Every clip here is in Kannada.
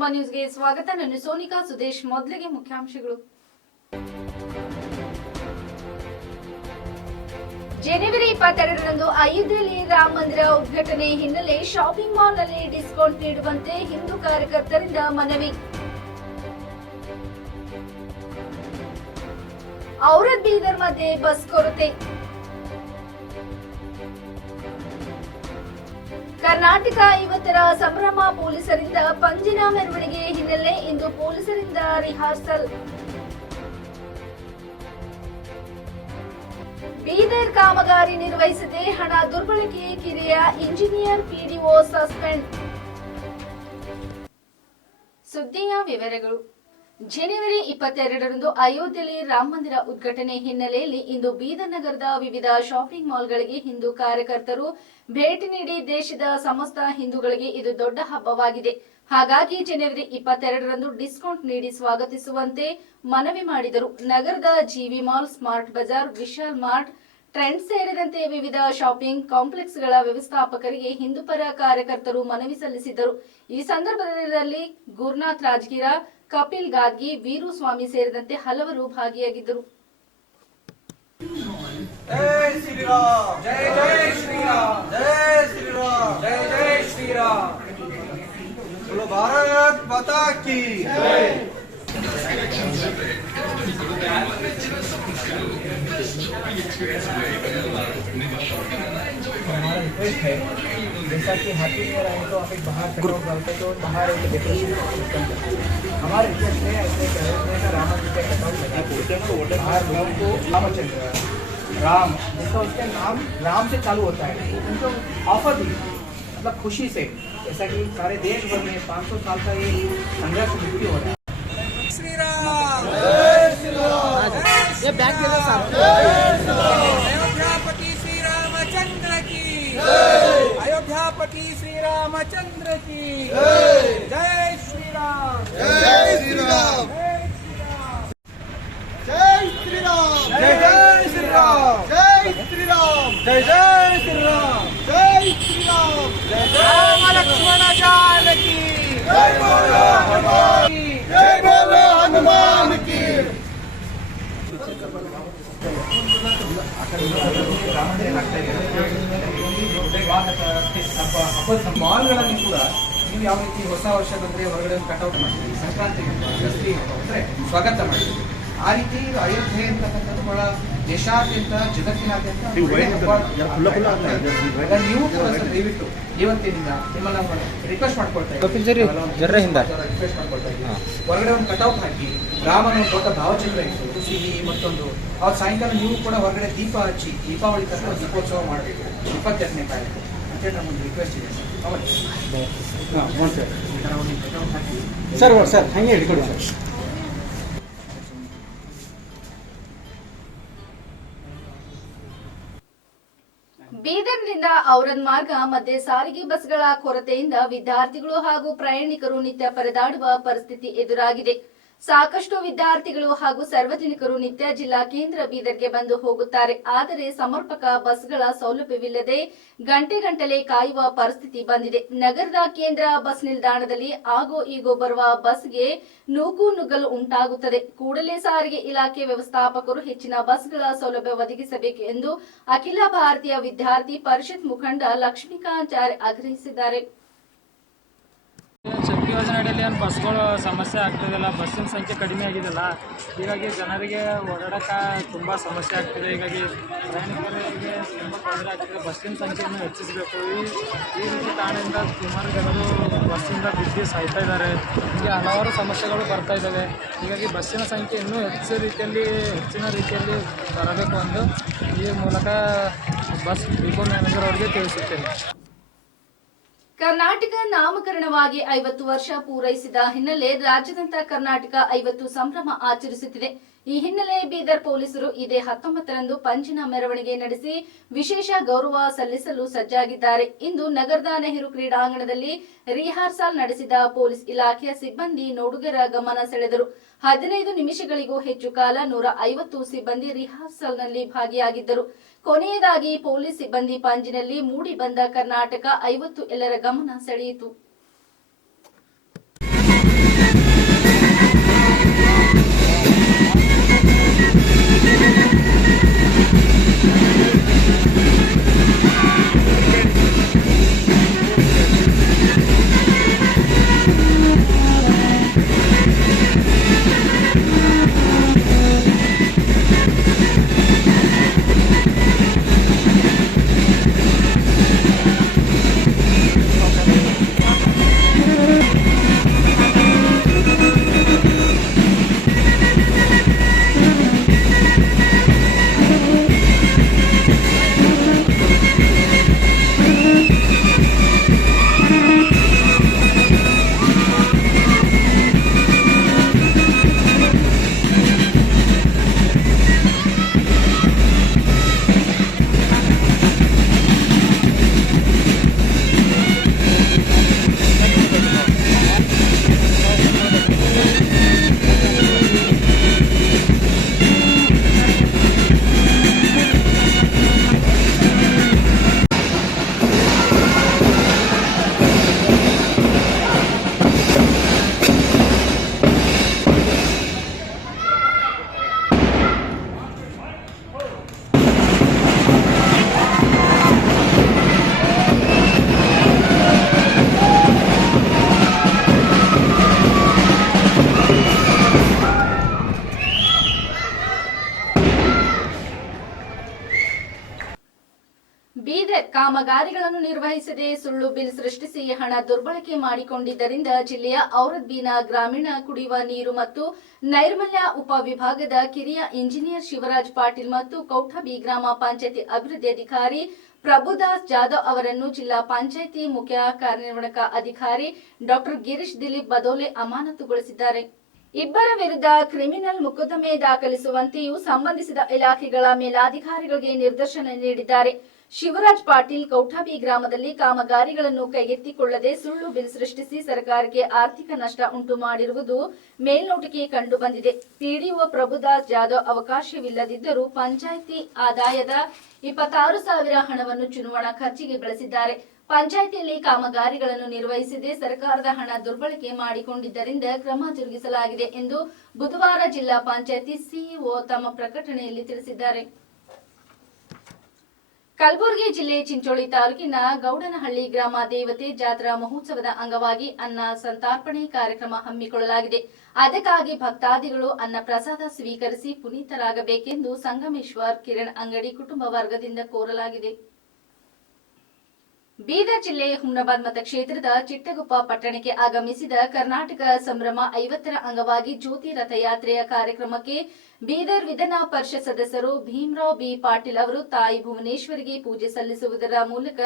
ಕದಂಬ ನ್ಯೂಸ್ಗೆ ಸ್ವಾಗತ. ನಾನು ಸೋನಿಕಾ, ಸುದೇಶ್ ಮೊದಲಿಗೆ ಮುಖ್ಯಾಂಶಗಳು. ಜನವರಿ ಇಪ್ಪತ್ತೆರಡರಂದು ಅಯೋಧ್ಯೆಯಲ್ಲಿ ರಾಮ ಮಂದಿರ ಉದ್ಘಾಟನೆ ಹಿನ್ನೆಲೆ ಶಾಪಿಂಗ್ ಮಾಲ್ನಲ್ಲಿ ಡಿಸ್ಕೌಂಟ್ ನೀಡುವಂತೆ ಹಿಂದೂ ಕಾರ್ಯಕರ್ತರಿಂದ ಮನವಿ. ಔರದ್ ಬೀದರ್ ಮಧ್ಯೆ ಬಸ್ ಕೊರತೆ. ಕರ್ನಾಟಕ ಐವತ್ತರ ಸಂಭ್ರಮ ಪೊಲೀಸರಿಂದ ಪಂಜಿನ ಮೆರವಣಿಗೆ ಹಿನ್ನೆಲೆ ಇಂದು ಪೊಲೀಸರಿಂದ ರಿಹಾರ್ಸಲ್. ಬೀದರ್ ಕಾಮಗಾರಿ ನಿರ್ವಹಿಸದೆ ಹಣ ದುರ್ಬಳಕೆ ಕಿರಿಯ ಇಂಜಿನಿಯರ್ ಪಿಡಿಒ ಸಸ್ಪೆಂಡ್. ಸುದ್ದಿಯ ವಿವರಗಳು. ಜನವರಿ ಇಪ್ಪತ್ತೆರಡರಂದು ಅಯೋಧ್ಯೆಯಲ್ಲಿ ರಾಮ ಮಂದಿರ ಉದ್ಘಾಟನೆ ಹಿನ್ನೆಲೆಯಲ್ಲಿ ಇಂದು ಬೀದರ್ ನಗರದ ವಿವಿಧ ಶಾಪಿಂಗ್ ಮಾಲ್ಗಳಿಗೆ ಹಿಂದೂ ಕಾರ್ಯಕರ್ತರು ಭೇಟಿ ನೀಡಿ ದೇಶದ ಸಮಸ್ತ ಹಿಂದೂಗಳಿಗೆ ಇದು ದೊಡ್ಡ ಹಬ್ಬವಾಗಿದೆ. ಹಾಗಾಗಿ ಜನವರಿ ಇಪ್ಪತ್ತೆರಡರಂದು ಡಿಸ್ಕೌಂಟ್ ನೀಡಿ ಸ್ವಾಗತಿಸುವಂತೆ ಮನವಿ ಮಾಡಿದರು. ನಗರದ GV mall smart bazaar, Vishal mart trend ಸೇರಿದಂತೆ ವಿವಿಧ ಶಾಪಿಂಗ್ ಕಾಂಪ್ಲೆಕ್ಸ್ಗಳ ವ್ಯವಸ್ಥಾಪಕರಿಗೆ ಹಿಂದೂಪರ ಕಾರ್ಯಕರ್ತರು ಮನವಿ ಸಲ್ಲಿಸಿದ್ದರು. ಈ ಸಂದರ್ಭದಲ್ಲಿ ಗುರುನಾಥ್ ರಾಜಗಿರ ಕಪಿಲ್ ಗಾದ್ಗಿ ವೀರು ಸ್ವಾಮಿ ಸೇರಿದಂತೆ ಹಲವರು ಭಾಗಿಯಾಗಿದ್ದರು. ಭಾರತ್ जैसा कि हाथी में तो आप एक बाहर तो बाहर हमारा है हैं बाहर को राम जिसका उसका नाम राम से चालू होता है उनको ऑफ़र दी मतलब खुशी से जैसा कि सारे देश भर में 500 साल का ये संघर्ष मुक्ति हो रहा है श्री राम जय श्री राम ये बैग दे दो अयोध्यापति श्री रामचंद्र की। अयोध्यापति श्री रामचंद्र की। जय श्री राम जय श्री राम जय श्री राम जय जय श्री राम जय श्री राम जय जय श्री राम जय श्री राम जय राम लक्ष्मण जानकी जय बोलो हनुमान जय ಮಾಲ್ಗಳಲ್ಲಿ ಕೂಡ ನೀವು ಯಾವ ರೀತಿ ಹೊಸ ವರ್ಷ ಬಂದ್ರೆ ಹೊರಗಡೆ ಒಂದು ಕಟೌಟ್ ಮಾಡ್ತೀವಿ ಸಂಕ್ರಾಂತಿ ದಸರಿ ಅಂದ್ರೆ ಸ್ವಾಗತ ಮಾಡ್ತೀವಿ ಆ ರೀತಿ ಅಯೋಧ್ಯೆ ಅಂತಕ್ಕಂಥದ್ದು ಬಹಳ ದೇಶಾದ್ಯಂತ ಜಗತ್ತಿನಾದ್ಯಂತ ನೀವು ಕೂಡ ದಯವಿಟ್ಟು ಇವತ್ತಿನಿಂದ ನಿಮ್ಮನ್ನ ರಿಕ್ವೆಸ್ಟ್ ಮಾಡ್ಕೊಳ್ತಾ ಇದ್ದೀವಿ ರಿಕ್ವೆಸ್ಟ್ ಮಾಡ್ಕೊಳ್ತಾ ಇದ್ದೀವಿ ಹೊರಗಡೆ ಒಂದು ಕಟೌಟ್ ಹಾಕಿ ರಾಮನ ಒಂದು ದೊಡ್ಡ ಭಾವಚಿತ್ರ ಇತ್ತು ಸಿಹಿ ಮತ್ತೊಂದು. ಅವ್ರ ಸಾಯಂಕಾಲ ನೀವು ಕೂಡ ಹೊರಗಡೆ ದೀಪ ಹಚ್ಚಿ ದೀಪಾವಳಿ ತನಕ ದೀಪೋತ್ಸವ ಮಾಡಬೇಕು. ಇಪ್ಪತ್ತೆರಡನೇ ತಾರೀಕು. ರಿಕ್ವೆಸ್ಟ್ ಇದೆ ಸರ್. ಸರ್. ಸರ್ ಹಂಗೆ ಹಿಡ್ಕೊಡಿ ಸರ್. ಬೀದರ್ನಿಂದ ಔರದ್ ಮಾರ್ಗ ಮಧ್ಯೆ ಸಾರಿಗೆ ಬಸ್ಗಳ ಕೊರತೆಯಿಂದ ವಿದ್ಯಾರ್ಥಿಗಳು ಹಾಗೂ ಪ್ರಯಾಣಿಕರು ನಿತ್ಯ ಪರದಾಡುವ ಪರಿಸ್ಥಿತಿ ಎದುರಾಗಿದೆ. ಸಾಕಷ್ಟು ವಿದ್ಯಾರ್ಥಿಗಳು ಹಾಗೂ ಸಾರ್ವಜನಿಕರು ನಿತ್ಯ ಜಿಲ್ಲಾ ಕೇಂದ್ರ ಬೀದರ್ಗೆ ಬಂದು ಹೋಗುತ್ತಾರೆ. ಆದರೆ ಸಮರ್ಪಕ ಬಸ್ಗಳ ಸೌಲಭ್ಯವಿಲ್ಲದೆ ಗಂಟೆ ಗಂಟಲೆ ಕಾಯುವ ಪರಿಸ್ಥಿತಿ ಬಂದಿದೆ. ನಗರದ ಕೇಂದ್ರ ಬಸ್ ನಿಲ್ದಾಣದಲ್ಲಿ ಆಗೋ ಈಗೋ ಬರುವ ಬಸ್ಗೆ ನೂಕು ನುಗ್ಗಲು ಉಂಟಾಗುತ್ತದೆ. ಕೂಡಲೇ ಸಾರಿಗೆ ಇಲಾಖೆ ವ್ಯವಸ್ಥಾಪಕರು ಹೆಚ್ಚಿನ ಬಸ್ಗಳ ಸೌಲಭ್ಯ ಒದಗಿಸಬೇಕು ಎಂದು ಅಖಿಲ ಭಾರತೀಯ ವಿದ್ಯಾರ್ಥಿ ಪರಿಷತ್ ಮುಖಂಡ ಲಕ್ಷ್ಮೀಕಾಂತ್ ಆಗ್ರಹಿಸಿದ್ದಾರೆ. ಯೋಜನೆ ಅಡಿಯಲ್ಲಿ ಏನು ಬಸ್ಗಳು ಸಮಸ್ಯೆ ಆಗ್ತಿದೆಯಲ್ಲ ಬಸ್ಸಿನ ಸಂಖ್ಯೆ ಕಡಿಮೆ ಆಗಿದೆಯಲ್ಲ ಹೀಗಾಗಿ ಜನರಿಗೆ ಓಡಾಡೋಕೆ ತುಂಬ ಸಮಸ್ಯೆ ಆಗ್ತಿದೆ. ಹೀಗಾಗಿ ಪ್ರಯಾಣಿಕರಿಗೆ ತುಂಬ ತೊಂದರೆ ಆಗ್ತಿದೆ. ಬಸ್ಸಿನ ಸಂಖ್ಯೆಯನ್ನು ಹೆಚ್ಚಿಸಬೇಕು. ಈ ಈ ರೀತಿ ಕಾರಣದಿಂದ ಸುಮಾರು ಜನರು ಬಸ್ಸಿಂದ ಬಿದ್ದು ಸಾಯ್ತಾ ಇದ್ದಾರೆ. ಹೀಗೆ ಹಲವಾರು ಸಮಸ್ಯೆಗಳು ಬರ್ತಾ ಇದ್ದಾವೆ. ಹೀಗಾಗಿ ಬಸ್ಸಿನ ಸಂಖ್ಯೆ ಇನ್ನೂ ಹೆಚ್ಚು ರೀತಿಯಲ್ಲಿ, ಹೆಚ್ಚಿನ ರೀತಿಯಲ್ಲಿ ಬರಬೇಕು ಎಂದು ಈ ಮೂಲಕ ಬಸ್ ಡಿಪೋ ಮ್ಯಾನೇಜರ್ ಅವರಿಗೆ ತಿಳಿಸುತ್ತೇನೆ. ಕರ್ನಾಟಕ ನಾಮಕರಣವಾಗಿ ಐವತ್ತು ವರ್ಷ ಪೂರೈಸಿದ ಹಿನ್ನೆಲೆ ರಾಜ್ಯದಂತ ಕರ್ನಾಟಕ ಐವತ್ತು ಸಂಭ್ರಮ ಆಚರಿಸುತ್ತಿದೆ. ಈ ಹಿನ್ನೆಲೆ ಬೀದರ್ ಪೊಲೀಸರು ಇದೇ ಹತ್ತೊಂಬತ್ತರಂದು ಪಂಚಿನ ಮೆರವಣಿಗೆ ನಡೆಸಿ ವಿಶೇಷ ಗೌರವ ಸಲ್ಲಿಸಲು ಸಜ್ಜಾಗಿದ್ದಾರೆ. ಇಂದು ನಗರದ ನೆಹರು ಕ್ರೀಡಾಂಗಣದಲ್ಲಿ ರಿಹಾರ್ಸಲ್ ನಡೆಸಿದ ಪೊಲೀಸ್ ಇಲಾಖೆಯ ಸಿಬ್ಬಂದಿ ನೋಡುಗರ ಗಮನ ಸೆಳೆದರು. ಹದಿನೈದು ನಿಮಿಷಗಳಿಗೂ ಹೆಚ್ಚು ಕಾಲ ನೂರ ಐವತ್ತು ಸಿಬ್ಬಂದಿ ರಿಹಾರ್ಸಲ್ನಲ್ಲಿ ಭಾಗಿಯಾಗಿದ್ದರು. ಕೊನೆಯದಾಗಿ ಪೊಲೀಸ್ ಸಿಬ್ಬಂದಿ ಪಂಜಿನಲ್ಲಿ ಮೂಡಿ ಬಂದ ಕರ್ನಾಟಕ ಐವತ್ತು ಎಲ್ಲರ ಗಮನ ಸೆಳೆಯಿತು. ಕಾಮಗಾರಿಗಳನ್ನು ನಿರ್ವಹಿಸದೆ ಸುಳ್ಳು ಬಿಲ್ ಸೃಷ್ಟಿಸಿ ಹಣ ದುರ್ಬಳಕೆ ಮಾಡಿಕೊಂಡಿದ್ದರಿಂದ ಜಿಲ್ಲೆಯ ಔರದ್ಬೀನ ಗ್ರಾಮೀಣ ಕುಡಿಯುವ ನೀರು ಮತ್ತು ನೈರ್ಮಲ್ಯ ಉಪವಿಭಾಗದ ಕಿರಿಯ ಇಂಜಿನಿಯರ್ ಶಿವರಾಜ್ ಪಾಟೀಲ್ ಮತ್ತು ಕೌಠಬಿ ಗ್ರಾಮ ಪಂಚಾಯತಿ ಅಭಿವೃದ್ಧಿ ಅಧಿಕಾರಿ ಪ್ರಭುದಾಸ್ ಜಾಧವ್ ಅವರನ್ನು ಜಿಲ್ಲಾ ಪಂಚಾಯಿತಿ ಮುಖ್ಯ ಕಾರ್ಯನಿರ್ವಾಹಕ ಅಧಿಕಾರಿ ಡಾಕ್ಟರ್ ಗಿರೀಶ್ ದಿಲೀಪ್ ಬದೋಲೆ ಅಮಾನತುಗೊಳಿಸಿದ್ದಾರೆ. ಇಬ್ಬರ ವಿರುದ್ಧ ಕ್ರಿಮಿನಲ್ ಮೊಕದ್ದಮೆ ದಾಖಲಿಸುವಂತೆಯೂ ಸಂಬಂಧಿಸಿದ ಇಲಾಖೆಗಳ ಮೇಲಾಧಿಕಾರಿಗಳಿಗೆ ನಿರ್ದೇಶನ ನೀಡಿದ್ದಾರೆ. ಶಿವರಾಜ್ ಪಾಟೀಲ್ ಕೌಠಾಬಿ ಗ್ರಾಮದಲ್ಲಿ ಕಾಮಗಾರಿಗಳನ್ನು ಕೈಗೆತ್ತಿಕೊಳ್ಳದೆ ಸುಳ್ಳು ಬಿಲ್ ಸೃಷ್ಟಿಸಿ ಸರ್ಕಾರಕ್ಕೆ ಆರ್ಥಿಕ ನಷ್ಟ ಉಂಟು ಮಾಡಿರುವುದು ಮೇಲ್ನೋಟಕ್ಕೆ ಕಂಡು ಬಂದಿದೆ ಪಿಡಿಒ ಪ್ರಭುದಾಸ್ ಜಾಧವ್ ಅವಕಾಶವಿಲ್ಲದಿದ್ದರೂ ಪಂಚಾಯಿತಿ ಆದಾಯದ ಇಪ್ಪತ್ತಾರು ಸಾವಿರ ಹಣವನ್ನು ಚುನಾವಣಾ ಖರ್ಚಿಗೆ ಬಳಸಿದ್ದಾರೆ. ಪಂಚಾಯಿತಿಯಲ್ಲಿ ಕಾಮಗಾರಿಗಳನ್ನು ನಿರ್ವಹಿಸದೆ. ಸರ್ಕಾರದ ಹಣ ದುರ್ಬಳಕೆ ಮಾಡಿಕೊಂಡಿದ್ದರಿಂದ ಕ್ರಮ ಜರುಗಿಸಲಾಗಿದೆ ಎಂದು ಬುಧವಾರ ಜಿಲ್ಲಾ ಪಂಚಾಯಿತಿ ಸಿಇಒ ತಮ್ಮ ಪ್ರಕಟಣೆಯಲ್ಲಿ ತಿಳಿಸಿದ್ದಾರೆ. ಕಲಬುರಗಿ ಜಿಲ್ಲೆ ಚಿಂಚೋಳಿ ತಾಲೂಕಿನ ಗೌಡನಹಳ್ಳಿ ಗ್ರಾಮ ದೇವತೆ ಜಾತ್ರಾ ಮಹೋತ್ಸವದ ಅಂಗವಾಗಿ ಅನ್ನ ಸಂತಾರ್ಪಣೆ ಕಾರ್ಯಕ್ರಮ ಹಮ್ಮಿಕೊಳ್ಳಲಾಗಿದೆ. ಅದಕ್ಕಾಗಿ ಭಕ್ತಾದಿಗಳು ಅನ್ನ ಪ್ರಸಾದ ಸ್ವೀಕರಿಸಿ ಪುನೀತರಾಗಬೇಕೆಂದು ಸಂಗಮೇಶ್ವರ್ ಕಿರಣ್ ಅಂಗಡಿ ಕುಟುಂಬ ವರ್ಗದಿಂದ ಕೋರಲಾಗಿದೆ. ಬೀದರ್ ಜಿಲ್ಲೆ ಹುಮ್ನಾಬಾದ್ ಮತಕ್ಷೇತ್ರದ ಚಿಟ್ಟಗುಪ್ಪ ಪಟ್ಟಣಕ್ಕೆ ಆಗಮಿಸಿದ ಕರ್ನಾಟಕ ಸಂಭ್ರಮ ಐವತ್ತರ ಅಂಗವಾಗಿ ಜ್ಯೋತಿ ರಥಯಾತ್ರೆಯ ಕಾರ್ಯಕ್ರಮಕ್ಕೆ ಬೀದರ್ ವಿಧಾನ ಪರಿಷತ್ ಸದಸ್ಯರು ಭೀಮರಾವ್ ಬಿ ಪಾಟೀಲ್ ಅವರು ತಾಯಿ ಭುವನೇಶ್ವರಿಗೆ ಪೂಜೆ ಸಲ್ಲಿಸುವುದರ ಮೂಲಕ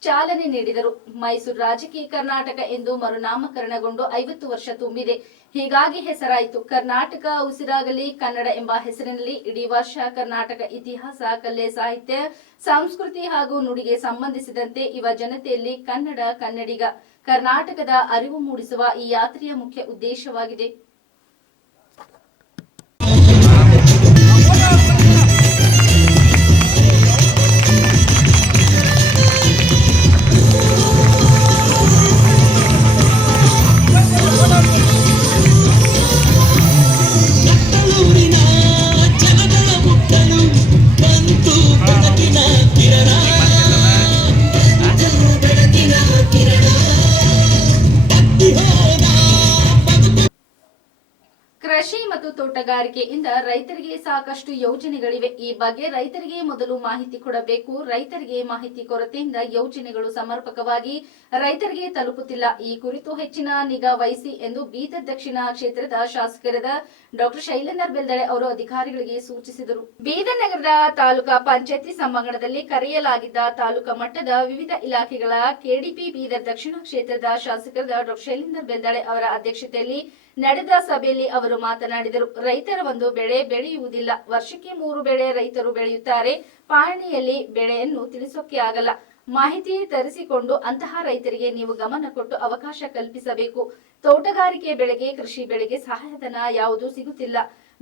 ಚಾಲನೆ ನೀಡಿದರು. ಮೈಸೂರು ರಾಜಕೀಯ ಕರ್ನಾಟಕ ಎಂದು ಮರುನಾಮಕರಣಗೊಂಡು ಐವತ್ತು ವರ್ಷ ತುಂಬಿದೆ. ಹೀಗಾಗಿ ಹೆಸರಾಯಿತು. ಕರ್ನಾಟಕ ಉಸಿರಾಗಲಿ, ಕನ್ನಡ ಎಂಬ ಹೆಸರಿನಲ್ಲಿ ಇಡೀ ವರ್ಷ ಕರ್ನಾಟಕ ಇತಿಹಾಸ, ಕಲೆ, ಸಾಹಿತ್ಯ, ಸಂಸ್ಕೃತಿ ಹಾಗೂ ನುಡಿಗೆ ಸಂಬಂಧಿಸಿದಂತೆ ಇವ ಜನತೆಯಲ್ಲಿ ಕನ್ನಡ ಕನ್ನಡಿಗ. ಕರ್ನಾಟಕದ ಅರಿವು ಮೂಡಿಸುವ ಈ ಯಾತ್ರೆಯ ಮುಖ್ಯ ಉದ್ದೇಶವಾಗಿದೆ. ತೋಟಗಾರಿಕೆಯಿಂದ ರೈತರಿಗೆ ಸಾಕಷ್ಟು ಯೋಜನೆಗಳಿವೆ. ಈ ಬಗ್ಗೆ ರೈತರಿಗೆ ಮೊದಲು ಮಾಹಿತಿ ಕೊಡಬೇಕು. ರೈತರಿಗೆ ಮಾಹಿತಿ ಕೊರತೆಯಿಂದ ಯೋಜನೆಗಳು ಸಮರ್ಪಕವಾಗಿ ರೈತರಿಗೆ ತಲುಪುತ್ತಿಲ್ಲ. ಈ ಕುರಿತು ಹೆಚ್ಚಿನ ನಿಗಾ ವಹಿಸಿ ಎಂದು ಬೀದರ್ ದಕ್ಷಿಣ ಕ್ಷೇತ್ರದ ಶಾಸಕರಾದ ಡಾಕ್ಟರ್ ಶೈಲೇಂದರ್ ಬೆಲ್ದಳೆ ಅವರು ಅಧಿಕಾರಿಗಳಿಗೆ ಸೂಚಿಸಿದರು. ಬೀದರ್ ನಗರದ ತಾಲೂಕಾ ಪಂಚಾಯತಿ ಸಭಾಂಗಣದಲ್ಲಿ ಕರೆಯಲಾಗಿದ್ದ ತಾಲೂಕಾ ಮಟ್ಟದ ವಿವಿಧ ಇಲಾಖೆಗಳ ಕೆಡಿಪಿ ಬೀದರ್ ದಕ್ಷಿಣ ಕ್ಷೇತ್ರದ ಶಾಸಕರಾದ ಡಾಕ್ಟರ್ ಶೈಲೇಂದರ್ ಬೆಲ್ದಳೆ ಅವರ ಅಧ್ಯಕ್ಷತೆಯಲ್ಲಿ ನಡೆದ ಸಭೆಯಲ್ಲಿ ಅವರು ಮಾತನಾಡಿದರು. ರೈತರ ಒಂದು ಬೆಳೆ ಬೆಳೆಯುವುದಿಲ್ಲ. ವರ್ಷಕ್ಕೆ ಮೂರು ಬೆಳೆ ರೈತರು ಬೆಳೆಯುತ್ತಾರೆ. ಪಾಣಿಯಲ್ಲಿ ಬೆಳೆಯನ್ನು ತಿಳಿಸೋಕೆ ಆಗಲ್ಲ. ಮಾಹಿತಿ ತರಿಸಿಕೊಂಡು ಅಂತಹ ರೈತರಿಗೆ ನೀವು ಗಮನ ಕೊಟ್ಟು ಅವಕಾಶ ಕಲ್ಪಿಸಬೇಕು. ತೋಟಗಾರಿಕೆ ಬೆಳೆಗೆ, ಕೃಷಿ ಬೆಳೆಗೆ ಸಹಾಯಧನ ಯಾವುದು ಸಿಗುತ್ತಿಲ್ಲ.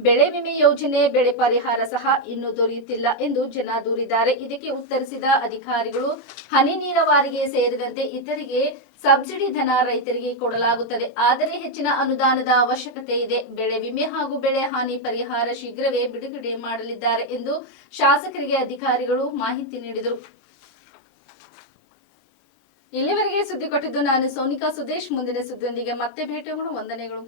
ಬೆಳೆ ವಿಮೆ ಯೋಜನೆ, ಬೆಳೆ ಪರಿಹಾರ ಸಹ ಇನ್ನೂ ದೊರೆಯುತ್ತಿಲ್ಲ ಎಂದು ಜನ ದೂರಿದ್ದಾರೆ. ಇದಕ್ಕೆ ಉತ್ತರಿಸಿದ ಅಧಿಕಾರಿಗಳು, ಹನಿ ನೀರಾವರಿಗೆ ಸೇರಿದಂತೆ ಇತರಿಗೆ ಸಬ್ಸಿಡಿ ಧನ ರೈತರಿಗೆ ಕೊಡಲಾಗುತ್ತದೆ. ಆದರೆ ಹೆಚ್ಚಿನ ಅನುದಾನದ ಅವಶ್ಯಕತೆ ಇದೆ. ಬೆಳೆ ವಿಮೆ ಹಾಗೂ ಬೆಳೆ ಹಾನಿ ಪರಿಹಾರ ಶೀಘ್ರವೇ ಬಿಡುಗಡೆ ಮಾಡಲಿದ್ದಾರೆ ಎಂದು ಶಾಸಕರಿಗೆ ಅಧಿಕಾರಿಗಳು ಮಾಹಿತಿ ನೀಡಿದರು. ಇಲ್ಲಿವರೆಗೆ ಸುದ್ದಿ ಕೊಟ್ಟಿದ್ದು ನಾನು ಸೋನಿಕಾ ಸುದೇಶ್. ಮುಂದಿನ ಸುದ್ದಿಯೊಂದಿಗೆ ಮತ್ತೆ ಭೇಟಿ ವಂದನೆಗಳು.